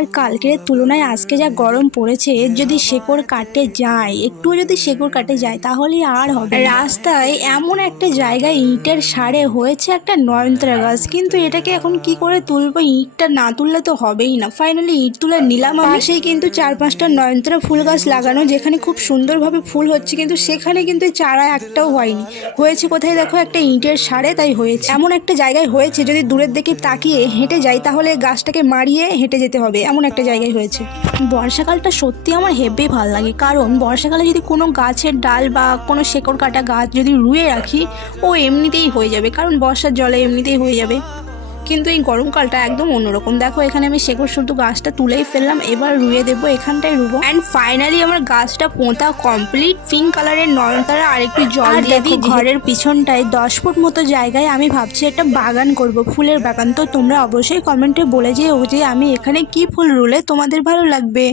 আর কালকের তুলনায় আজকে যা গরম পড়েছে, এর যদি শেকড় কাটে যায়, একটুও যদি শেকড় কাটে যায় তাহলে আর হবে না। রাস্তায় এমন একটা জায়গায় ইটের সারে হয়েছে একটা নয়নতারা গাছ, কিন্তু এটাকে এখন কি করে তুলবো? ইটটা না তুললে তো হবেই না। ফাইনালি ইট তুলে নিলাম। পাশেই কিন্তু 4-5টা নয়নতারা ফুল গাছ লাগানো, যেখানে খুব সুন্দরভাবে ফুল হচ্ছে, কিন্তু সেখানে কিন্তু চারা একটাও হয়নি। হয়েছে কোথায় দেখো, একটা ইটের সারে, তাই হয়েছে। এমন একটা জায়গায় হয়েছে যদি দূরের দিকে তাকিয়ে হেঁটে যাই তাহলে গাছটাকে মারিয়ে হেঁটে যেতে হবে, এমন একটা জায়গায় হয়েছে। বর্ষাকালটা সত্যি আমার হেব্বি ভালো লাগে, কারণ বর্ষাকালে যদি কোনো গাছের ডাল বা কোনো শেকড় কাটা গাছ যদি রুয়ে রাখি, ও এমনিতেই হয়ে যাবে, কারণ বর্ষার জলে এমনিতেই হয়ে যাবে। কিন্তু এই গরমকালটা একদম অন্যরকম। দেখো এখানে আমি শেকড় শুধু গাছটা তুলেই ফেললাম, এবার রুয়ে দেবো, এখানটায় রুবো। অ্যান্ড ফাইনালি আমার গাছটা পোঁতা কমপ্লিট। পিঙ্ক কালারের নয়নতারা আর একটু জল দিয়ে দিই। ঘরের পিছনটায় 10 ফুট মতো জায়গায় আমি ভাবছি একটা বাগান করব, ফুলের বাগান। তো তোমরা অবশ্যই কমেন্টে বলে যেও যে আমি এখানে কি ফুল রুলে তোমাদের ভালো লাগবে।